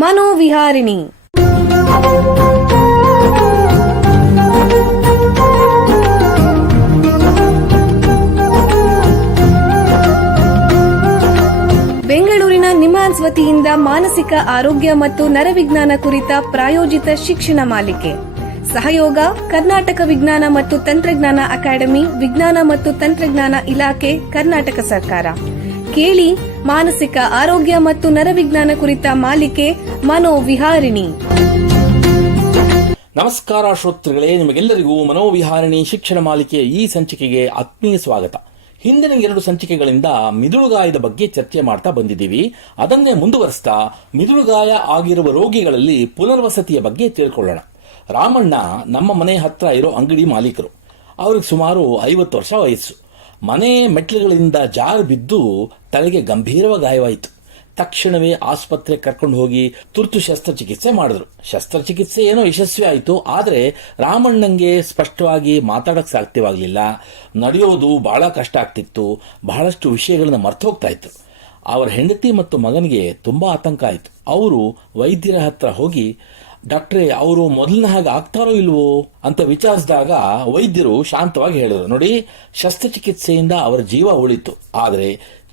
ಮನೋವಿಹಾರಿಣಿ. ಬೆಂಗಳೂರಿನ ನಿಮ್ಹಾನ್ಸ್ ವತಿಯಿಂದ ಮಾನಸಿಕ ಆರೋಗ್ಯ ಮತ್ತು ನರವಿಜ್ಞಾನ ಕುರಿತ ಪ್ರಾಯೋಜಿತ ಶಿಕ್ಷಣ ಮಾಲಿಕೆ. ಸಹಯೋಗ ಕರ್ನಾಟಕ ವಿಜ್ಞಾನ ಮತ್ತು ತಂತ್ರಜ್ಞಾನ ಅಕಾಡೆಮಿ, ವಿಜ್ಞಾನ ಮತ್ತು ತಂತ್ರಜ್ಞಾನ ಇಲಾಖೆ, ಕರ್ನಾಟಕ ಸರ್ಕಾರ. ಕೇಳಿ ಮಾನಸಿಕ ಆರೋಗ್ಯ ಮತ್ತು ನರವಿಜ್ಞಾನ ಕುರಿತ ಮಾಲಿಕೆ ಮನೋವಿಹಾರಿಣಿ. ನಮಸ್ಕಾರ ಶ್ರೋತೃಗಳೇ, ನಿಮಗೆಲ್ಲರಿಗೂ ಮನೋವಿಹಾರಿಣಿ ಶಿಕ್ಷಣ ಮಾಲಿಕೆಯ ಈ ಸಂಚಿಕೆಗೆ ಆತ್ಮೀಯ ಸ್ವಾಗತ. ಹಿಂದಿನ 2 ಸಂಚಿಕೆಗಳಿಂದ ಮಿದುಳುಗಾಯದ ಬಗ್ಗೆ ಚರ್ಚೆ ಮಾಡ್ತಾ ಬಂದಿದ್ದೀವಿ. ಅದನ್ನೇ ಮುಂದುವರಿಸ್ತಾ ಮಿದುಳುಗಾಯ ಆಗಿರುವ ರೋಗಿಗಳಲ್ಲಿ ಪುನರ್ವಸತಿಯ ಬಗ್ಗೆ ತಿಳ್ಕೊಳ್ಳೋಣ. ರಾಮಣ್ಣ ನಮ್ಮ ಮನೆ ಹತ್ರ ಇರೋ ಅಂಗಡಿ ಮಾಲೀಕರು. ಅವ್ರಿಗೆ ಸುಮಾರು 50 ವರ್ಷ ವಯಸ್ಸು. ಮನೆ ಮೆಟ್ಲುಗಳಿಂದ ಜಾರು ಬಿದ್ದು ತಲೆಗೆ ಗಂಭೀರವಾಗಿ ಗಾಯವಾಯಿತು. ತಕ್ಷಣವೇ ಆಸ್ಪತ್ರೆ ಕರ್ಕೊಂಡು ಹೋಗಿ ತುರ್ತು ಶಸ್ತ್ರಚಿಕಿತ್ಸೆ ಮಾಡಿದ್ರು. ಶಸ್ತ್ರಚಿಕಿತ್ಸೆ ಏನೋ ಯಶಸ್ವಿ ಆಯಿತು. ಆದರೆ ರಾಮಣ್ಣಂಗೆ ಸ್ಪಷ್ಟವಾಗಿ ಮಾತಾಡಕ್ ಸಾಧ್ಯವಾಗಲಿಲ್ಲ. ನಡೆಯೋದು ಬಹಳ ಕಷ್ಟ ಆಗ್ತಿತ್ತು. ಬಹಳಷ್ಟು ವಿಷಯಗಳನ್ನ ಮರ್ತು ಹೋಗ್ತಾ ಇತ್ತು. ಅವರ ಹೆಂಡತಿ ಮತ್ತು ಮಗನಿಗೆ ತುಂಬಾ ಆತಂಕ ಆಯಿತು. ಅವರು ವೈದ್ಯರ ಹತ್ರ ಹೋಗಿ, ಡಾಕ್ಟ್ರೇ, ಅವರು ಮೊದಲಿನ ಹಾಗೆ ಆಗ್ತಾರೋ ಇಲ್ವೋ ಅಂತ ವಿಚಾರಿಸಿದಾಗ ವೈದ್ಯರು ಶಾಂತವಾಗಿ ಹೇಳಿದರು, ನೋಡಿ, ಶಸ್ತ್ರಚಿಕಿತ್ಸೆಯಿಂದ ಅವರ ಜೀವ ಉಳಿತು, ಆದರೆ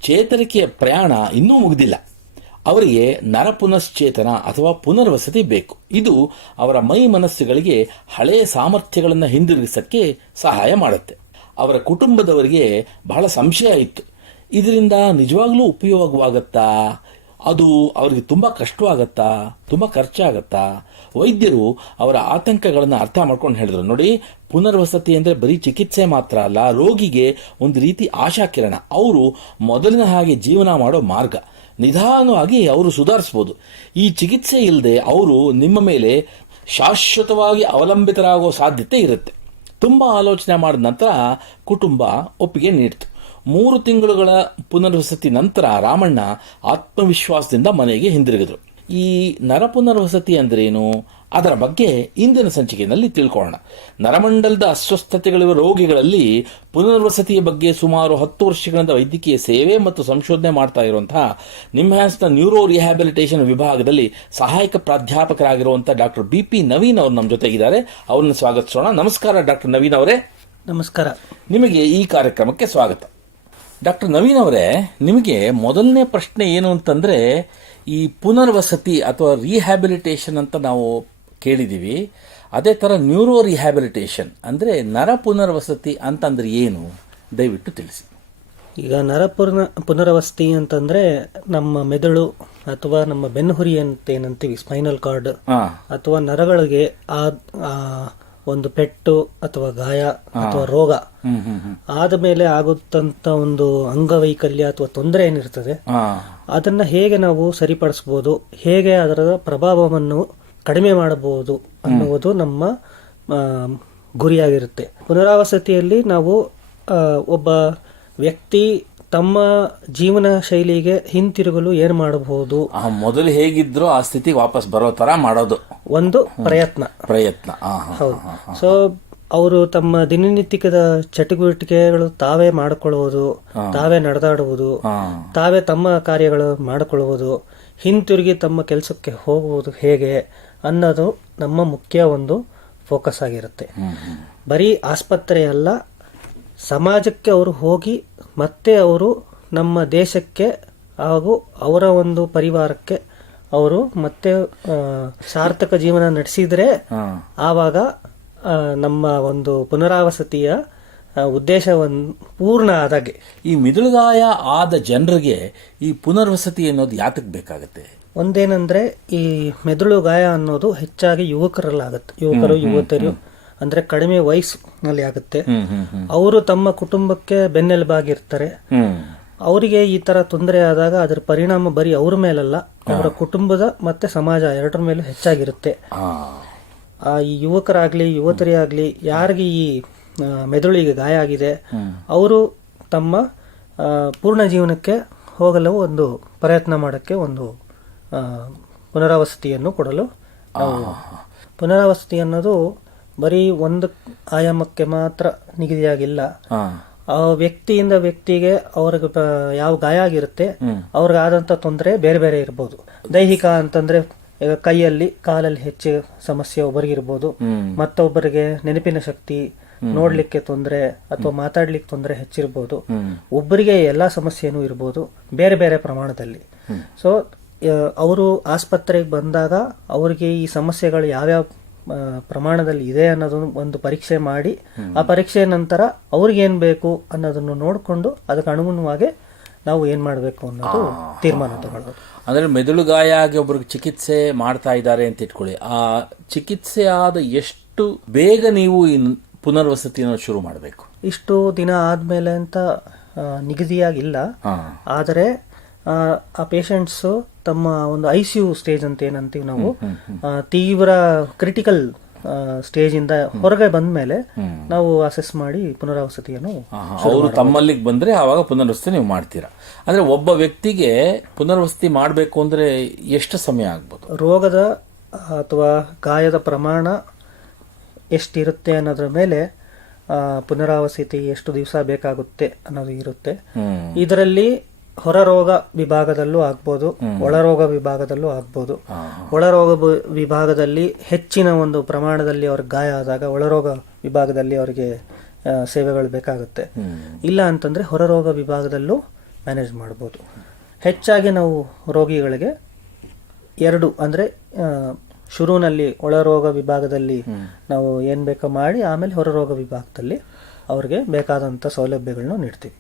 ಚೇತರಿಕೆಯ ಪ್ರಯಾಣ ಇನ್ನೂ ಮುಗಿದಿಲ್ಲ. ಅವರಿಗೆ ನರಪುನಶ್ಚೇತನ ಅಥವಾ ಪುನರ್ವಸತಿ ಬೇಕು. ಇದು ಅವರ ಮೈ ಮನಸ್ಸುಗಳಿಗೆ ಹಳೆಯ ಸಾಮರ್ಥ್ಯಗಳನ್ನು ಹಿಂದಿರುಗಿಸಕ್ಕೆ ಸಹಾಯ ಮಾಡುತ್ತೆ. ಅವರ ಕುಟುಂಬದವರಿಗೆ ಬಹಳ ಸಂಶಯ ಇತ್ತು, ಇದರಿಂದ ನಿಜವಾಗ್ಲೂ ಉಪಯೋಗವಾಗತ್ತಾ, ಅದು ಅವರಿಗೆ ತುಂಬಾ ಕಷ್ಟವಾಗತ್ತಾ, ತುಂಬಾ ಖರ್ಚಾಗತ್ತಾ? ವೈದ್ಯರು ಅವರ ಆತಂಕಗಳನ್ನು ಅರ್ಥ ಮಾಡ್ಕೊಂಡು ಹೇಳಿದ್ರು, ನೋಡಿ, ಪುನರ್ವಸತಿ ಅಂದ್ರೆ ಬರೀ ಚಿಕಿತ್ಸೆ ಮಾತ್ರ ಅಲ್ಲ, ರೋಗಿಗೆ ಒಂದು ರೀತಿ ಆಶಾಕಿರಣ. ಅವರು ಮೊದಲಿನ ಹಾಗೆ ಜೀವನ ಮಾಡೋ ಮಾರ್ಗ. ನಿಧಾನವಾಗಿ ಅವರು ಸುಧಾರಿಸಬಹುದು. ಈ ಚಿಕಿತ್ಸೆ ಇಲ್ಲದೆ ಅವರು ನಿಮ್ಮ ಮೇಲೆ ಶಾಶ್ವತವಾಗಿ ಅವಲಂಬಿತರಾಗೋ ಸಾಧ್ಯತೆ ಇರುತ್ತೆ. ತುಂಬಾ ಆಲೋಚನೆ ಮಾಡಿದ ನಂತರ ಕುಟುಂಬ ಒಪ್ಪಿಗೆ ನೀಡಿತು. 3 ತಿಂಗಳುಗಳ ಪುನರ್ವಸತಿ ನಂತರ ರಾಮಣ್ಣ ಆತ್ಮವಿಶ್ವಾಸದಿಂದ ಮನೆಗೆ ಹಿಂದಿರುಗಿದ್ರು. ಈ ನರಪುನರ್ವಸತಿ ಅಂದ್ರೇನು, ಅದರ ಬಗ್ಗೆ ಇಂದಿನ ಸಂಚಿಕೆಯಲ್ಲಿ ತಿಳ್ಕೊಳ್ಳೋಣ. ನರಮಂಡಲದ ಅಸ್ವಸ್ಥತೆಗಳಿರುವ ರೋಗಿಗಳಲ್ಲಿ ಪುನರ್ವಸತಿಯ ಬಗ್ಗೆ ಸುಮಾರು 10 ವರ್ಷಗಳಿಂದ ವೈದ್ಯಕೀಯ ಸೇವೆ ಮತ್ತು ಸಂಶೋಧನೆ ಮಾಡ್ತಾ ಇರುವಂತಹ ನಿಮ್ಹಾನ್ಸ್ನ ನ್ಯೂರೋ ರಿಹ್ಯಾಬಿಲಿಟೇಷನ್ ವಿಭಾಗದಲ್ಲಿ ಸಹಾಯಕ ಪ್ರಾಧ್ಯಾಪಕರಾಗಿರುವಂತಹ ಡಾಕ್ಟರ್ BP ನವೀನ್ ಅವರು ನಮ್ಮ ಜೊತೆಗಿದ್ದಾರೆ. ಅವರನ್ನು ಸ್ವಾಗತಿಸೋಣ. ನಮಸ್ಕಾರ ಡಾಕ್ಟರ್ ನವೀನ್ ಅವರೇ. ನಮಸ್ಕಾರ. ನಿಮಗೆ ಈ ಕಾರ್ಯಕ್ರಮಕ್ಕೆ ಸ್ವಾಗತ. ಡಾಕ್ಟರ್ ನವೀನ್ ಅವರೇ, ನಿಮಗೆ ಮೊದಲನೇ ಪ್ರಶ್ನೆ ಏನು ಅಂತಂದ್ರೆ, ಈ ಪುನರ್ವಸತಿ ಅಥವಾ ರಿಹ್ಯಾಬಿಲಿಟೇಷನ್ ಅಂತ ನಾವು ಕೇಳಿದೀವಿ. ಅದೇ ತರ ನ್ಯೂರೋ ರಿಹ್ಯಾಬಿಲಿಟೇಷನ್ ಅಂದ್ರೆ ನರ ಪುನರ್ವಸತಿ ಅಂತಂದ್ರೆ ಏನು, ದಯವಿಟ್ಟು ತಿಳಿಸಿ. ಈಗ ಪುನರ್ವಸತಿ ಅಂತಂದ್ರೆ ನಮ್ಮ ಮೆದುಳು ಅಥವಾ ನಮ್ಮ ಬೆನ್ನುಹುರಿ ಅಂತ ಏನಂತೀವಿ, ಸ್ಪೈನಲ್ ಕಾರ್ಡ್ ಅಥವಾ ನರಗಳಿಗೆ ಒಂದು ಪೆಟ್ಟು ಅಥವಾ ಗಾಯ ಅಥವಾ ರೋಗ ಆದ ಮೇಲೆ ಆಗುತ್ತಂತ ಒಂದು ಅಂಗವೈಕಲ್ಯ ಅಥವಾ ತೊಂದರೆ ಏನಿರ್ತದೆ, ಅದನ್ನ ಹೇಗೆ ನಾವು ಸರಿಪಡಿಸಬಹುದು, ಹೇಗೆ ಅದರ ಪ್ರಭಾವವನ್ನು ಕಡಿಮೆ ಮಾಡಬಹುದು ಅನ್ನುವುದು ನಮ್ಮ ಗುರಿಯಾಗಿರುತ್ತೆ. ಪುನರಾವಸತಿಯಲ್ಲಿ ನಾವು ಒಬ್ಬ ವ್ಯಕ್ತಿ ತಮ್ಮ ಜೀವನ ಶೈಲಿಗೆ ಹಿಂತಿರುಗಲು ಏನ್ ಮಾಡಬಹುದು, ಮೊದಲು ಹೇಗಿದ್ರು ಆ ಸ್ಥಿತಿಗೆ ವಾಪಸ್ ಬರೋ ತರ ಮಾಡೋದು ಒಂದು ಪ್ರಯತ್ನ. ಹೌದು. ಸೊ ಅವರು ತಮ್ಮ ದಿನನಿತ್ಯದ ಚಟುವಟಿಕೆಗಳು ತಾವೇ ಮಾಡಿಕೊಳ್ಳುವುದು, ತಾವೇ ನಡೆದಾಡುವುದು, ತಾವೇ ತಮ್ಮ ಕಾರ್ಯಗಳು ಮಾಡಿಕೊಳ್ಳುವುದು, ಹಿಂತಿರುಗಿ ತಮ್ಮ ಕೆಲಸಕ್ಕೆ ಹೋಗುವುದು ಹೇಗೆ ಅನ್ನೋದು ನಮ್ಮ ಮುಖ್ಯ ಒಂದು ಫೋಕಸ್ ಆಗಿರುತ್ತೆ. ಬರೀ ಆಸ್ಪತ್ರೆ ಅಲ್ಲ, ಸಮಾಜಕ್ಕೆ ಅವರು ಹೋಗಿ ಮತ್ತೆ ಅವರು ನಮ್ಮ ದೇಶಕ್ಕೆ ಹಾಗೂ ಅವರ ಒಂದು ಪರಿವಾರಕ್ಕೆ ಅವರು ಮತ್ತೆ ಸಾರ್ಥಕ ಜೀವನ ನಡೆಸಿದ್ರೆ ಆವಾಗ ನಮ್ಮ ಒಂದು ಪುನರಾವಸತಿಯ ಉದ್ದೇಶವನ್ನು ಪೂರ್ಣ ಆದಾಗೆ. ಈ ಮಿದುಳುಗಾಯ ಆದ ಜನರಿಗೆ ಈ ಪುನರ್ವಸತಿ ಅನ್ನೋದು ಯಾತಕ್ಕೆ ಬೇಕಾಗುತ್ತೆ? ಒಂದೇನಂದ್ರೆ, ಈ ಮೆದುಳು ಗಾಯ ಅನ್ನೋದು ಹೆಚ್ಚಾಗಿ ಯುವಕರಲ್ಲಾಗುತ್ತೆ. ಯುವಕರು ಯುವತಿಯರು ಅಂದ್ರೆ ಕಡಿಮೆ ವಯಸ್ಸಿನಲ್ಲಿ ಆಗುತ್ತೆ. ಅವರು ತಮ್ಮ ಕುಟುಂಬಕ್ಕೆ ಬೆನ್ನೆಲುಬಾಗಿರ್ತಾರೆ. ಅವರಿಗೆ ಈ ತರ ತೊಂದರೆ ಆದಾಗ ಅದರ ಪರಿಣಾಮ ಬರೀ ಅವ್ರ ಮೇಲಲ್ಲ, ಅವರ ಕುಟುಂಬದ ಮತ್ತೆ ಸಮಾಜ ಎರಡರ ಮೇಲೂ ಹೆಚ್ಚಾಗಿರುತ್ತೆ. ಈ ಯುವಕರಾಗ್ಲಿ ಯುವತಿಯರೇ ಆಗ್ಲಿ ಯಾರಿಗೆ ಈ ಮೆದುಳಿಗೆ ಗಾಯ ಆಗಿದೆ, ಅವರು ತಮ್ಮ ಪೂರ್ಣ ಜೀವನಕ್ಕೆ ಹೋಗಲು ಒಂದು ಪ್ರಯತ್ನ ಮಾಡಕ್ಕೆ ಒಂದು ಪುನರಾವಸತಿಯನ್ನು ಕೊಡಲು. ಪುನರಾವಸತಿ ಅನ್ನೋದು ಬರೀ ಒಂದು ಆಯಾಮಕ್ಕೆ ಮಾತ್ರ ನಿಗದಿಯಾಗಿಲ್ಲ. ವ್ಯಕ್ತಿಯಿಂದ ವ್ಯಕ್ತಿಗೆ ಅವ್ರಿಗೆ ಯಾವ ಗಾಯ ಆಗಿರುತ್ತೆ, ಅವ್ರಿಗಾದಂತ ತೊಂದರೆ ಬೇರೆ ಬೇರೆ ಇರ್ಬೋದು. ದೈಹಿಕ ಅಂತಂದ್ರೆ ಈಗ ಕೈಯಲ್ಲಿ ಕಾಲಲ್ಲಿ ಹೆಚ್ಚು ಸಮಸ್ಯೆ ಒಬ್ಬರಿಗಿರ್ಬೋದು, ಮತ್ತೊಬ್ಬರಿಗೆ ನೆನಪಿನ ಶಕ್ತಿ, ನೋಡ್ಲಿಕ್ಕೆ ತೊಂದರೆ ಅಥವಾ ಮಾತಾಡ್ಲಿಕ್ಕೆ ತೊಂದರೆ ಹೆಚ್ಚಿರ್ಬೋದು. ಒಬ್ಬರಿಗೆ ಎಲ್ಲಾ ಸಮಸ್ಯೆನೂ ಇರ್ಬೋದು, ಬೇರೆ ಬೇರೆ ಪ್ರಮಾಣದಲ್ಲಿ. ಸೊ ಅವರು ಆಸ್ಪತ್ರೆಗೆ ಬಂದಾಗ ಅವರಿಗೆ ಈ ಸಮಸ್ಯೆಗಳು ಯಾವ್ಯಾವ ಪ್ರಮಾಣದಲ್ಲಿ ಇದೆ ಅನ್ನೋದನ್ನು ಒಂದು ಪರೀಕ್ಷೆ ಮಾಡಿ, ಆ ಪರೀಕ್ಷೆ ನಂತರ ಅವ್ರಿಗೇನ್ ಬೇಕು ಅನ್ನೋದನ್ನು ನೋಡಿಕೊಂಡು ಅದಕ್ಕೆ ಅನುಗುಣವಾಗಿ ನಾವು ಏನ್ ಮಾಡಬೇಕು ಅನ್ನೋದು ತೀರ್ಮಾನ ತಗೊಳ್ಳೋದು. ಅಂದ್ರೆ ಮೆದುಳುಗಾಯ ಆಗಿ ಒಬ್ರಿಗೆ ಚಿಕಿತ್ಸೆ ಮಾಡ್ತಾ ಇದ್ದಾರೆ ಅಂತ ಇಟ್ಕೊಳ್ಳಿ, ಆ ಚಿಕಿತ್ಸೆ ಆದ ಎಷ್ಟು ಬೇಗ ನೀವು ಪುನರ್ವಸತಿಯನ್ನು ಶುರು ಮಾಡಬೇಕು? ಇಷ್ಟು ದಿನ ಆದ್ಮೇಲೆ ಅಂತ ನಿಗದಿಯಾಗಿಲ್ಲ. ಆದರೆ ಆ ಪೇಷಂಟ್ಸ್ ತಮ್ಮ ಒಂದು ICU ಸ್ಟೇಜ್ ಅಂತ ಏನಂತೀವಿ ನಾವು, ತೀವ್ರ ಕ್ರಿಟಿಕಲ್ ಸ್ಟೇಜ್ ಇಂದ ಹೊರಗೆ ಬಂದ ಮೇಲೆ ನಾವು ಅಸೆಸ್ ಮಾಡಿ ಪುನರಾವಸತಿಯನ್ನು ಅವರು ತಮ್ಮಲ್ಲಿಗೆ ಬಂದ್ರೆ ಆವಾಗ ಪುನರ್ವಸತಿ ನೀವು ಮಾಡ್ತೀರಾ. ಅಂದ್ರೆ ಒಬ್ಬ ವ್ಯಕ್ತಿಗೆ ಪುನರ್ವಸತಿ ಮಾಡಬೇಕು ಅಂದ್ರೆ ಎಷ್ಟು ಸಮಯ ಆಗ್ಬೋದು? ರೋಗದ ಅಥವಾ ಗಾಯದ ಪ್ರಮಾಣ ಎಷ್ಟಿರುತ್ತೆ ಅನ್ನೋದ್ರ ಮೇಲೆ ಪುನರಾವಸತಿ ಎಷ್ಟು ದಿವಸ ಬೇಕಾಗುತ್ತೆ ಅನ್ನೋದು ಇರುತ್ತೆ. ಇದರಲ್ಲಿ ಹೊರರೋಗ ವಿಭಾಗದಲ್ಲೂ ಆಗ್ಬೋದು, ಒಳರೋಗ ವಿಭಾಗದಲ್ಲೂ ಆಗ್ಬೋದು. ಒಳರೋಗ ವಿಭಾಗದಲ್ಲಿ ಹೆಚ್ಚಿನ ಒಂದು ಪ್ರಮಾಣದಲ್ಲಿ ಅವ್ರಿಗೆ ಗಾಯ ಆದಾಗ ಒಳರೋಗ ವಿಭಾಗದಲ್ಲಿ ಅವರಿಗೆ ಸೇವೆಗಳು ಬೇಕಾಗುತ್ತೆ. ಇಲ್ಲ ಅಂತಂದ್ರೆ ಹೊರರೋಗ ವಿಭಾಗದಲ್ಲೂ ಮ್ಯಾನೇಜ್ ಮಾಡ್ಬೋದು. ಹೆಚ್ಚಾಗಿ ನಾವು ರೋಗಿಗಳಿಗೆ ಎರಡು ಅಂದ್ರೆ ಶುರುವಿನಲ್ಲಿ ಒಳರೋಗ ವಿಭಾಗದಲ್ಲಿ ನಾವು ಏನ್ ಬೇಕೋ ಮಾಡಿ ಆಮೇಲೆ ಹೊರರೋಗ ವಿಭಾಗದಲ್ಲಿ ಅವ್ರಿಗೆ ಬೇಕಾದಂತ ಸೌಲಭ್ಯಗಳನ್ನ ನೀಡ್ತೀವಿ.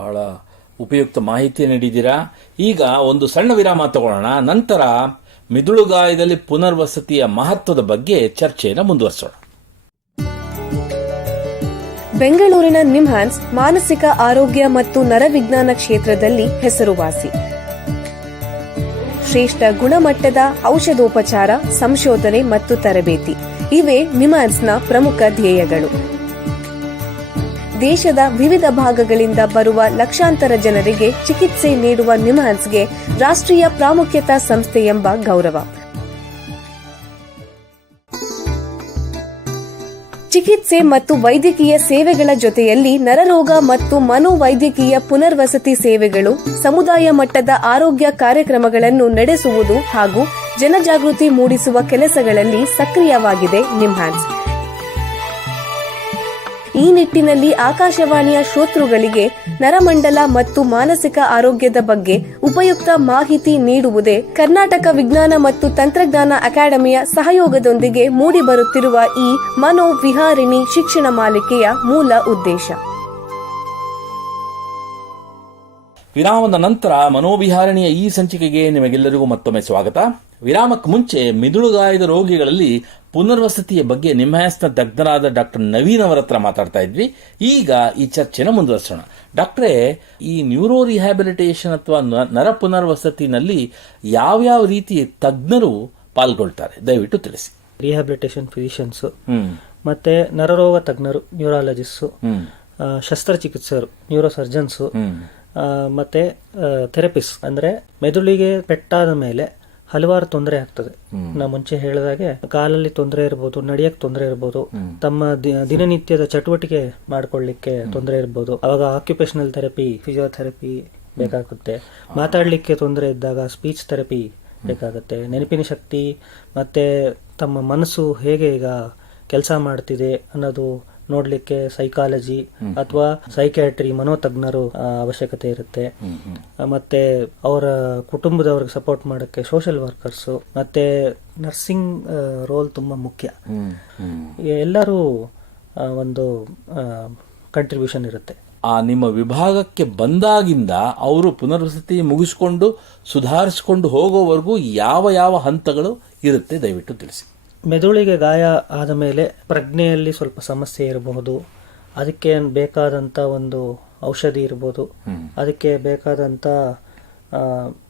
ಬಹಳ ಉಪಯುಕ್ತ ಮಾಹಿತಿ ನೀಡಿದ್ದೀರಾ. ಈಗ ಒಂದು ಸಣ್ಣ ವಿರಾಮ ತಗೊಳ್ಳೋಣ, ನಂತರ ಮಿದುಳುಗಾಯದಲ್ಲಿ ಪುನರ್ವಸತಿಯ ಮಹತ್ವದ ಬಗ್ಗೆ ಚರ್ಚೆಯನ್ನು ಮುಂದುವರಿಸೋಣ. ಬೆಂಗಳೂರಿನ ನಿಮ್ಹಾನ್ಸ್ ಮಾನಸಿಕ ಆರೋಗ್ಯ ಮತ್ತು ನರವಿಜ್ಞಾನ ಕ್ಷೇತ್ರದಲ್ಲಿ ಹೆಸರುವಾಸಿ. ಶ್ರೇಷ್ಠ ಗುಣಮಟ್ಟದ ಔಷಧೋಪಚಾರ, ಸಂಶೋಧನೆ ಮತ್ತು ತರಬೇತಿ ಇವೇ ನಿಮ್ಹಾನ್ಸ್ನ ಪ್ರಮುಖ ಧ್ಯೇಯಗಳು. ದೇಶದ ವಿವಿಧ ಭಾಗಗಳಿಂದ ಬರುವ ಲಕ್ಷಾಂತರ ಜನರಿಗೆ ಚಿಕಿತ್ಸೆ ನೀಡುವ ನಿಮ್ಹಾನ್ಸ್ಗೆ ರಾಷ್ಟ್ರೀಯ ಪ್ರಾಮುಖ್ಯತಾ ಸಂಸ್ಥೆ ಎಂಬ ಗೌರವ. ಚಿಕಿತ್ಸೆ ಮತ್ತು ವೈದ್ಯಕೀಯ ಸೇವೆಗಳ ಜೊತೆಯಲ್ಲಿ ನರರೋಗ ಮತ್ತು ಮನೋವೈದ್ಯಕೀಯ ಪುನರ್ವಸತಿ ಸೇವೆಗಳು, ಸಮುದಾಯ ಮಟ್ಟದ ಆರೋಗ್ಯ ಕಾರ್ಯಕ್ರಮಗಳನ್ನು ನಡೆಸುವುದು ಹಾಗೂ ಜನಜಾಗೃತಿ ಮೂಡಿಸುವ ಕೆಲಸಗಳಲ್ಲಿ ಸಕ್ರಿಯವಾಗಿದೆ ನಿಮ್ಹಾನ್ಸ್. ಈ ನಿಟ್ಟಿನಲ್ಲಿ ಆಕಾಶವಾಣಿಯ ಶ್ರೋತೃಗಳಿಗೆ ನರಮಂಡಲ ಮತ್ತು ಮಾನಸಿಕ ಆರೋಗ್ಯದ ಬಗ್ಗೆ ಉಪಯುಕ್ತ ಮಾಹಿತಿ ನೀಡುವುದೇ ಕರ್ನಾಟಕ ವಿಜ್ಞಾನ ಮತ್ತು ತಂತ್ರಜ್ಞಾನ ಅಕಾಡೆಮಿಯ ಸಹಯೋಗದೊಂದಿಗೆ ಮೂಡಿಬರುತ್ತಿರುವ ಈ ಮನೋವಿಹಾರಿಣಿ ಶಿಕ್ಷಣ ಮಾಲಿಕೆಯ ಮೂಲ ಉದ್ದೇಶ. ವಿರಾಮದ ನಂತರ ಮನೋವಿಹಾರಣಿಯ ಈ ಸಂಚಿಕೆಗೆ ನಿಮಗೆಲ್ಲರಿಗೂ ಮತ್ತೊಮ್ಮೆ ಸ್ವಾಗತ. ವಿರಾಮಕ್ಕೆ ಮುಂಚೆ ಮಿದುಳುಗಾಯದ ರೋಗಿಗಳಲ್ಲಿ ಪುನರ್ವಸತಿಯ ಬಗ್ಗೆ ನಿಮ್ಹಾನ್ಸ್ನ ತಜ್ಞರಾದ ಡಾಕ್ಟರ್ ನವೀನ್ ಅವರ ಹತ್ರ ಮಾತಾಡ್ತಾ ಇದ್ವಿ. ಈಗ ಈ ಚರ್ಚೆನ ಮುಂದುವರಿಸೋಣ. ಡಾಕ್ಟ್ರೇ, ಈ ನ್ಯೂರೋ ರಿಹ್ಯಾಬಿಲಿಟೇಷನ್ ಅಥವಾ ನರ ಪುನರ್ವಸತಿನಲ್ಲಿ ಯಾವ್ಯಾವ ರೀತಿ ತಜ್ಞರು ಪಾಲ್ಗೊಳ್ತಾರೆ ದಯವಿಟ್ಟು ತಿಳಿಸಿ. ರಿಹ್ಯಾಬಿಲಿಟೇಷನ್ ಫಿಸಿಷಿಯನ್ಸ್, ಮತ್ತೆ ನರರೋಗ ತಜ್ಞರು, ನ್ಯೂರಾಲಜಿಸ್ಟು, ಶಸ್ತ್ರಚಿಕಿತ್ಸಕರು, ನ್ಯೂರೋ ಸರ್ಜನ್ಸು, ಮತ್ತೆ ಥೆರಪಿಸ್ಟ್. ಅಂದ್ರೆ ಮೆದುಳಿಗೆ ಪೆಟ್ಟಾದ ಮೇಲೆ ಹಲವಾರು ತೊಂದರೆ ಆಗ್ತದೆ. ನಾ ಮುಂಚೆ ಹೇಳಿದಾಗೆ ಕಾಲಲ್ಲಿ ತೊಂದರೆ ಇರ್ಬೋದು, ನಡಿಯಕ್ಕೆ ತೊಂದರೆ ಇರ್ಬೋದು, ತಮ್ಮ ದಿನನಿತ್ಯದ ಚಟುವಟಿಕೆ ಮಾಡ್ಕೊಳ್ಳಿಕ್ಕೆ ತೊಂದರೆ ಇರ್ಬೋದು. ಅವಾಗ ಆಕ್ಯುಪೇಷನಲ್ ಥೆರಪಿ, ಫಿಸಿಯೋಥೆರಪಿ ಬೇಕಾಗುತ್ತೆ. ಮಾತಾಡ್ಲಿಕ್ಕೆ ತೊಂದರೆ ಇದ್ದಾಗ ಸ್ಪೀಚ್ ಥೆರಪಿ ಬೇಕಾಗುತ್ತೆ. ನೆನಪಿನ ಶಕ್ತಿ ಮತ್ತೆ ತಮ್ಮ ಮನಸ್ಸು ಹೇಗೆ ಈಗ ಕೆಲಸ ಮಾಡ್ತಿದೆ ಅನ್ನೋದು ನೋಡ್ಲಿಕ್ಕೆ ಸೈಕಾಲಜಿ ಅಥವಾ ಸೈಕ್ಯಾಟ್ರಿ, ಮನೋತಜ್ಞರು ಅವಶ್ಯಕತೆ ಇರುತ್ತೆ. ಮತ್ತೆ ಅವರ ಕುಟುಂಬದವ್ರಿಗೆ ಸಪೋರ್ಟ್ ಮಾಡಕ್ಕೆ ಸೋಷಿಯಲ್ ವರ್ಕರ್ಸ್, ಮತ್ತೆ ನರ್ಸಿಂಗ್ ರೋಲ್ ತುಂಬಾ ಮುಖ್ಯ. ಎಲ್ಲರೂ ಒಂದು ಕಂಟ್ರಿಬ್ಯೂಷನ್ ಇರುತ್ತೆ. ಆ ನಿಮ್ಮ ವಿಭಾಗಕ್ಕೆ ಬಂದಾಗಿಂದ ಅವರು ಪುನರ್ವಸತಿ ಮುಗಿಸ್ಕೊಂಡು ಸುಧಾರಿಸಿಕೊಂಡು ಹೋಗೋವರೆಗೂ ಯಾವ ಯಾವ ಹಂತಗಳು ಇರುತ್ತೆ ದಯವಿಟ್ಟು ತಿಳಿಸಿ. ಮೆದುಳಿಗೆ ಗಾಯ ಆದ ಮೇಲೆ ಪ್ರಜ್ಞೆಯಲ್ಲಿ ಸ್ವಲ್ಪ ಸಮಸ್ಯೆ ಇರಬಹುದು. ಅದಕ್ಕೆ ಬೇಕಾದಂಥ ಒಂದು ಔಷಧಿ ಇರ್ಬೋದು, ಅದಕ್ಕೆ ಬೇಕಾದಂಥ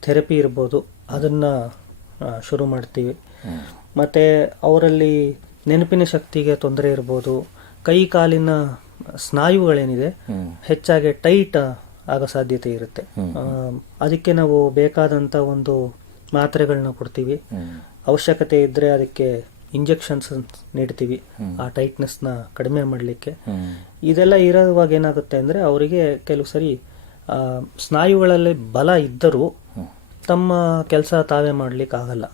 ಥೆರಪಿ ಇರ್ಬೋದು, ಅದನ್ನು ಶುರು ಮಾಡ್ತೀವಿ. ಮತ್ತು ಅವರಲ್ಲಿ ನೆನಪಿನ ಶಕ್ತಿಗೆ ತೊಂದರೆ ಇರ್ಬೋದು. ಕೈ ಕಾಲಿನ ಸ್ನಾಯುಗಳೇನಿದೆ ಹೆಚ್ಚಾಗಿ ಟೈಟ್ ಆಗೋ ಸಾಧ್ಯತೆ ಇರುತ್ತೆ. ಅದಕ್ಕೆ ನಾವು ಬೇಕಾದಂಥ ಒಂದು ಮಾತ್ರೆಗಳನ್ನ ಕೊಡ್ತೀವಿ. ಅವಶ್ಯಕತೆ ಇದ್ದರೆ ಅದಕ್ಕೆ ಇಂಜೆಕ್ಷನ್ಸ್ ನೀಡ್ತೀವಿ ಆ ಟೈಟ್ನೆಸ್ನ ಕಡಿಮೆ ಮಾಡಲಿಕ್ಕೆ. ಇದೆಲ್ಲ ಇರೋವಾಗ ಏನಾಗುತ್ತೆ ಅಂದರೆ ಅವರಿಗೆ ಕೆಲವು ಸರಿ ಸ್ನಾಯುಗಳಲ್ಲಿ ಬಲ ಇದ್ದರೂ ತಮ್ಮ ಕೆಲಸ ತಾವೇ ಮಾಡ್ಲಿಕ್ಕೆ ಆಗಲ್ಲ.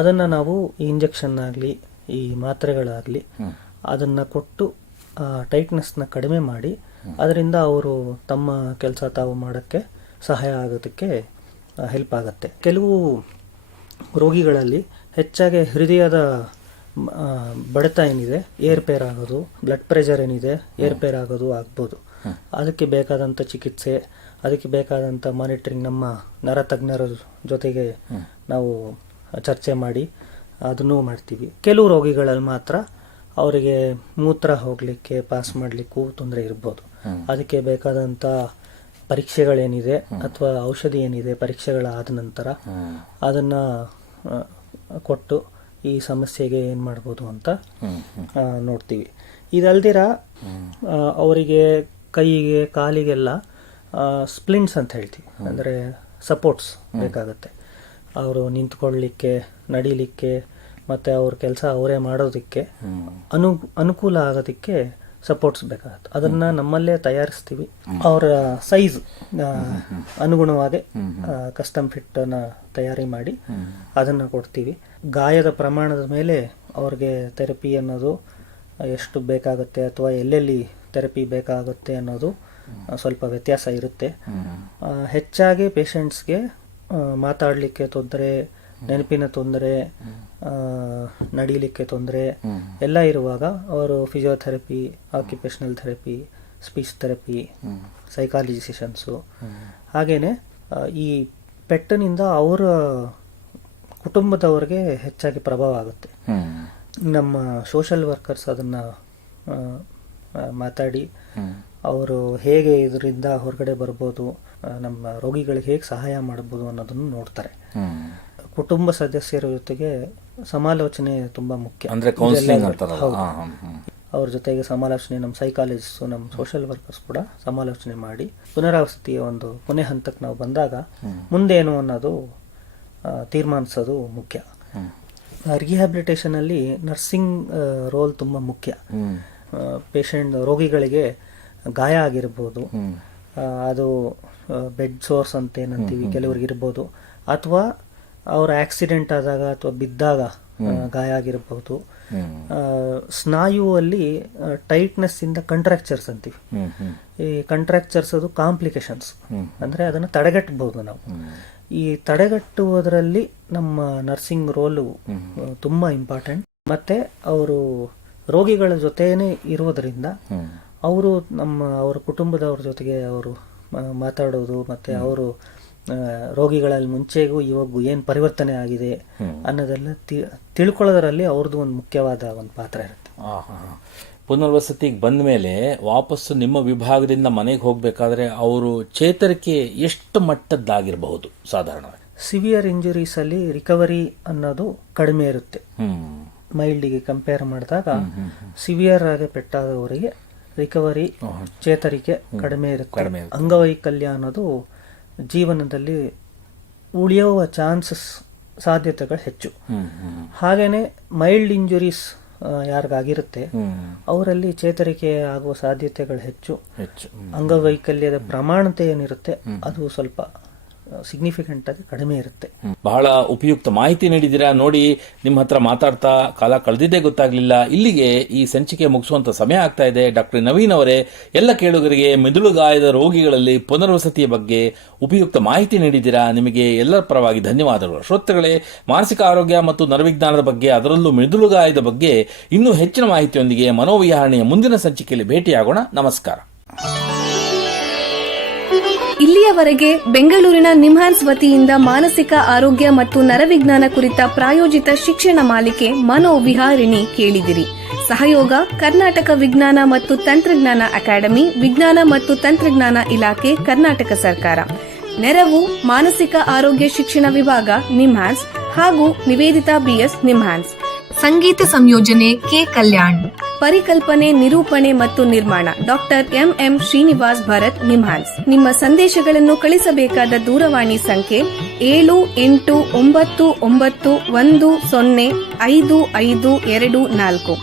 ಅದನ್ನು ನಾವು ಈ ಇಂಜೆಕ್ಷನ್ ಆಗಲಿ ಈ ಮಾತ್ರೆಗಳಾಗಲಿ ಅದನ್ನು ಕೊಟ್ಟು ಟೈಟ್ನೆಸ್ನ ಕಡಿಮೆ ಮಾಡಿ ಅದರಿಂದ ಅವರು ತಮ್ಮ ಕೆಲಸ ತಾವು ಮಾಡೋಕ್ಕೆ ಸಹಾಯ ಆಗೋದಕ್ಕೆ ಹೆಲ್ಪ್ ಆಗುತ್ತೆ. ಕೆಲವು ರೋಗಿಗಳಲ್ಲಿ ಹೆಚ್ಚಾಗಿ ಹೃದಯದ ಬಡಿತ ಏನಿದೆ ಏರ್ಪೇರ್ ಆಗೋದು, ಬ್ಲಡ್ ಪ್ರೆಷರ್ ಏನಿದೆ ಏರ್ಪೇರ್ ಆಗೋದು ಆಗ್ಬೋದು. ಅದಕ್ಕೆ ಬೇಕಾದಂಥ ಚಿಕಿತ್ಸೆ, ಅದಕ್ಕೆ ಬೇಕಾದಂಥ ಮಾನಿಟರಿಂಗ್ ನಮ್ಮ ನರತಜ್ಞರ ಜೊತೆಗೆ ನಾವು ಚರ್ಚೆ ಮಾಡಿ ಅದನ್ನೂ ಮಾಡ್ತೀವಿ. ಕೆಲವು ರೋಗಿಗಳಲ್ಲಿ ಮಾತ್ರ ಅವರಿಗೆ ಮೂತ್ರ ಹೋಗಲಿಕ್ಕೆ ಪಾಸ್ ಮಾಡಲಿಕ್ಕೂ ತೊಂದರೆ ಇರ್ಬೋದು. ಅದಕ್ಕೆ ಬೇಕಾದಂಥ ಪರೀಕ್ಷೆಗಳೇನಿದೆ ಅಥವಾ ಔಷಧಿ ಏನಿದೆ ಪರೀಕ್ಷೆಗಳಾದ ನಂತರ ಅದನ್ನು ಕೊಟ್ಟು ಈ ಸಮಸ್ಯೆಗೆ ಏನು ಮಾಡ್ಬೋದು ಅಂತ ನೋಡ್ತೀವಿ. ಇದಲ್ದಿರ ಅವರಿಗೆ ಕೈಗೆ ಕಾಲಿಗೆಲ್ಲ ಸ್ಪ್ಲಿಂಟ್ಸ್ ಅಂತ ಹೇಳ್ತೀವಿ, ಅಂದರೆ ಸಪೋರ್ಟ್ಸ್ ಬೇಕಾಗುತ್ತೆ. ಅವರು ನಿಂತ್ಕೊಳ್ಳಲಿಕ್ಕೆ, ನಡಿಲಿಕ್ಕೆ ಮತ್ತು ಅವ್ರ ಕೆಲಸ ಅವರೇ ಮಾಡೋದಕ್ಕೆ ಅನುಕೂಲ ಆಗೋದಕ್ಕೆ ಸಪೋರ್ಟ್ಸ್ ಬೇಕಾಗುತ್ತೆ. ಅದನ್ನು ನಮ್ಮಲ್ಲೇ ತಯಾರಿಸ್ತೀವಿ. ಅವರ ಸೈಜ್ ಅನುಗುಣವಾಗಿ ಕಸ್ಟಮ್ ಫಿಟ್ಟನ್ನು ತಯಾರಿ ಮಾಡಿ ಅದನ್ನು ಕೊಡ್ತೀವಿ. ಗಾಯದ ಪ್ರಮಾಣದ ಮೇಲೆ ಅವ್ರಿಗೆ ಥೆರಪಿ ಅನ್ನೋದು ಎಷ್ಟು ಬೇಕಾಗುತ್ತೆ ಅಥವಾ ಎಲ್ಲೆಲ್ಲಿ ಥೆರಪಿ ಬೇಕಾಗುತ್ತೆ ಅನ್ನೋದು ಸ್ವಲ್ಪ ವ್ಯತ್ಯಾಸ ಇರುತ್ತೆ. ಹೆಚ್ಚಾಗಿ ಪೇಷಂಟ್ಸ್ಗೆ ಮಾತಾಡಲಿಕ್ಕೆ ತೊಂದರೆ, ನೆನಪಿನ ತೊಂದರೆ, ನಡೀಲಿಕ್ಕೆ ತೊಂದರೆ ಎಲ್ಲ ಇರುವಾಗ ಅವರು physiotherapy, occupational therapy, speech therapy, psychology sessions, ಹಾಗೇನೆ ಈ ಪೆಟ್ಟಿನಿಂದ ಅವರ ಕುಟುಂಬದವ್ರಿಗೆ ಹೆಚ್ಚಾಗಿ ಪ್ರಭಾವ ಆಗುತ್ತೆ. ನಮ್ಮ ಸೋಷಲ್ ವರ್ಕರ್ಸ್ ಅದನ್ನು ಮಾತಾಡಿ ಅವರು ಹೇಗೆ ಇದರಿಂದ ಹೊರಗಡೆ ಬರ್ಬೋದು, ನಮ್ಮ ರೋಗಿಗಳಿಗೆ ಹೇಗೆ ಸಹಾಯ ಮಾಡ್ಬೋದು ಅನ್ನೋದನ್ನು ನೋಡ್ತಾರೆ. ಕುಟುಂಬ ಸದಸ್ಯರ ಜೊತೆಗೆ ಸಮಾಲೋಚನೆ ತುಂಬಾ ಮುಖ್ಯ. ಅವ್ರ ಜೊತೆಗೆ ಸಮಾಲೋಚನೆ, ನಮ್ಮ ಸೈಕಾಲಜಿಸ್ಟ್, ನಮ್ಮ ಸೋಷಿಯಲ್ ವರ್ಕರ್ಸ್ ಕೂಡ ಸಮಾಲೋಚನೆ ಮಾಡಿ ಪುನರಾವಸತಿಯ ಒಂದು ಕೊನೆ ಹಂತಕ್ಕೆ ನಾವು ಬಂದಾಗ ಮುಂದೇನು ಅನ್ನೋದು ತೀರ್ಮಾನಿಸೋದು ಮುಖ್ಯ. ರಿಹ್ಯಾಬಿಲಿಟೇಷನ್ ಅಲ್ಲಿ ನರ್ಸಿಂಗ್ ರೋಲ್ ತುಂಬಾ ಮುಖ್ಯ. ಪೇಷಂಟ್ ರೋಗಿಗಳಿಗೆ ಗಾಯ ಆಗಿರ್ಬೋದು, ಅದು ಬೆಡ್ ಸೋರ್ಸ್ ಅಂತ ಏನಂತೀವಿ ಕೆಲವ್ರಿಗೆ ಇರ್ಬೋದು, ಅಥವಾ ಅವರ ಆಕ್ಸಿಡೆಂಟ್ ಆದಾಗ ಅಥವಾ ಬಿದ್ದಾಗ ಗಾಯ ಆಗಿರಬಹುದು. ಸ್ನಾಯುವಲ್ಲಿ ಟೈಟ್ನೆಸ್ ಇಂದ ಕಂಟ್ರಾಕ್ಚರ್ಸ್ ಅಂತೀವಿ. ಈ ಕಂಟ್ರಾಕ್ಚರ್ಸ್ ಅದು ಕಾಂಪ್ಲಿಕೇಶನ್ಸ್, ಅಂದ್ರೆ ಅದನ್ನು ತಡೆಗಟ್ಟಬಹುದು ನಾವು. ಈ ತಡೆಗಟ್ಟುವುದರಲ್ಲಿ ನಮ್ಮ ನರ್ಸಿಂಗ್ ರೋಲು ತುಂಬಾ ಇಂಪಾರ್ಟೆಂಟ್. ಮತ್ತೆ ಅವರು ರೋಗಿಗಳ ಜೊತೆನೇ ಇರೋದರಿಂದ ಅವರು ಅವರ ಕುಟುಂಬದವ್ರ ಜೊತೆಗೆ ಅವರು ಮಾತಾಡೋದು, ಮತ್ತೆ ಅವರು ರೋಗಿಗಳಲ್ಲಿ ಮುಂಚೆಗೂ ಇವಾಗೂ ಏನು ಪರಿವರ್ತನೆ ಆಗಿದೆ ಅನ್ನೋದೆಲ್ಲ ತಿಳ್ಕೊಳ್ಳೋದರಲ್ಲಿ ಅವ್ರದ್ದು ಒಂದು ಮುಖ್ಯವಾದ ಒಂದು ಪಾತ್ರ ಇರುತ್ತೆ. ಪುನರ್ವಸತಿಗೆ ಬಂದ ಮೇಲೆ ವಾಪಸ್ಸು ನಿಮ್ಮ ವಿಭಾಗದಿಂದ ಮನೆಗೆ ಹೋಗಬೇಕಾದ್ರೆ ಅವರು ಚೇತರಿಕೆ ಎಷ್ಟು ಮಟ್ಟದ್ದಾಗಿರಬಹುದು ಸಾಧಾರಣವಾಗಿ? ಸಿವಿಯರ್ ಇಂಜುರೀಸ್ ಅಲ್ಲಿ ರಿಕವರಿ ಅನ್ನೋದು ಕಡಿಮೆ ಇರುತ್ತೆ. ಮೈಲ್ಡಿಗೆ ಕಂಪೇರ್ ಮಾಡಿದಾಗ ಸಿವಿಯರ್ ಆಗಿ ಪೆಟ್ಟಾದವರಿಗೆ ರಿಕವರಿ, ಚೇತರಿಕೆ ಕಡಿಮೆ ಇರುತ್ತೆ. ಅಂಗವೈಕಲ್ಯ ಅನ್ನೋದು ಜೀವನದಲ್ಲಿ ಉಳಿಯುವ ಚಾನ್ಸಸ್, ಸಾಧ್ಯತೆಗಳು ಹೆಚ್ಚು. ಹಾಗೇನೆ ಮೈಲ್ಡ್ ಇಂಜುರೀಸ್ ಯಾರಿಗಾಗಿರುತ್ತೆ ಅವರಲ್ಲಿ ಚೇತರಿಕೆ ಆಗುವ ಸಾಧ್ಯತೆಗಳು ಹೆಚ್ಚು. ಅಂಗವೈಕಲ್ಯದ ಪ್ರಮಾಣತೆ ಏನಿರುತ್ತೆ ಅದು ಸ್ವಲ್ಪ ಸಿಗ್ನಿಫಿಕೆಂಟ್ ಆಗಿ ಕಡಿಮೆ ಇರುತ್ತೆ. ಬಹಳ ಉಪಯುಕ್ತ ಮಾಹಿತಿ ನೀಡಿದ್ದೀರಾ. ನೋಡಿ, ನಿಮ್ಮ ಹತ್ರ ಮಾತಾಡ್ತಾ ಕಾಲ ಕಳೆದಿದ್ದೇ ಗೊತ್ತಾಗ್ಲಿಲ್ಲ. ಇಲ್ಲಿಗೆ ಈ ಸಂಚಿಕೆ ಮುಗಿಸುವಂತ ಸಮಯ ಆಗ್ತಾ ಇದೆ. ಡಾಕ್ಟರ್ ನವೀನ್ ಅವರೇ, ಎಲ್ಲ ಕೇಳುಗರಿಗೆ ಮಿದುಳು ಗಾಯದ ರೋಗಿಗಳಲ್ಲಿ ಪುನರ್ವಸತಿಯ ಬಗ್ಗೆ ಉಪಯುಕ್ತ ಮಾಹಿತಿ ನೀಡಿದ್ದೀರಾ. ನಿಮಗೆ ಎಲ್ಲರ ಪರವಾಗಿ ಧನ್ಯವಾದಗಳು. ಶ್ರೋತೃಗಳೇ, ಮಾನಸಿಕ ಆರೋಗ್ಯ ಮತ್ತು ನರವಿಜ್ಞಾನದ ಬಗ್ಗೆ, ಅದರಲ್ಲೂ ಮಿದುಳು ಗಾಯದ ಬಗ್ಗೆ ಇನ್ನೂ ಹೆಚ್ಚಿನ ಮಾಹಿತಿಯೊಂದಿಗೆ ಮನೋವಿಹಾರಣೆಯ ಮುಂದಿನ ಸಂಚಿಕೆಯಲ್ಲಿ ಭೇಟಿಯಾಗೋಣ. ನಮಸ್ಕಾರ. ಇಲ್ಲಿಯವರೆಗೆ ಬೆಂಗಳೂರಿನ ನಿಮ್ಹಾನ್ಸ್ ವತಿಯಿಂದ ಮಾನಸಿಕ ಆರೋಗ್ಯ ಮತ್ತು ನರವಿಜ್ಞಾನ ಕುರಿತ ಪ್ರಾಯೋಜಿತ ಶಿಕ್ಷಣ ಮಾಲಿಕೆ ಮನೋವಿಹಾರಿಣಿ ಕೇಳಿದಿರಿ. ಸಹಯೋಗ ಕರ್ನಾಟಕ ವಿಜ್ಞಾನ ಮತ್ತು ತಂತ್ರಜ್ಞಾನ ಅಕಾಡೆಮಿ, ವಿಜ್ಞಾನ ಮತ್ತು ತಂತ್ರಜ್ಞಾನ ಇಲಾಖೆ, ಕರ್ನಾಟಕ ಸರ್ಕಾರ. ನೆರವು ಮಾನಸಿಕ ಆರೋಗ್ಯ ಶಿಕ್ಷಣ ವಿಭಾಗ ನಿಮ್ಹಾನ್ಸ್ ಹಾಗೂ ನಿವೇದಿತಾ ಬಿಎಸ್ ನಿಮ್ಹಾನ್ಸ್. ಸಂಗೀತ ಸಂಯೋಜನೆ ಕೆ ಕಲ್ಯಾಣ್. ಪರಿಕಲ್ಪನೆ, ನಿರೂಪಣೆ ಮತ್ತು ನಿರ್ಮಾಣ ಡಾಕ್ಟರ್ ಎಂಎಂ ಶ್ರೀನಿವಾಸ್ ಭರತ್ ನಿಮ್ಹಾನ್ಸ್. ನಿಮ್ಮ ಸಂದೇಶಗಳನ್ನು ಕಳಿಸಬೇಕಾದ ದೂರವಾಣಿ ಸಂಖ್ಯೆ 7891105524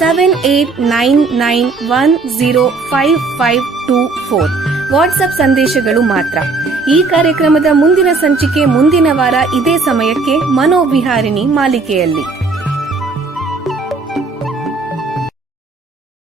7899105524. ವಾಟ್ಸ್ಆಪ್ ಸಂದೇಶಗಳು ಮಾತ್ರ. ಈ ಕಾರ್ಯಕ್ರಮದ ಮುಂದಿನ ಸಂಚಿಕೆ ಮುಂದಿನ ವಾರ ಇದೇ ಸಮಯಕ್ಕೆ ಮನೋವಿಹಾರಿಣಿ ಮಾಲಿಕೆಯಲ್ಲಿ.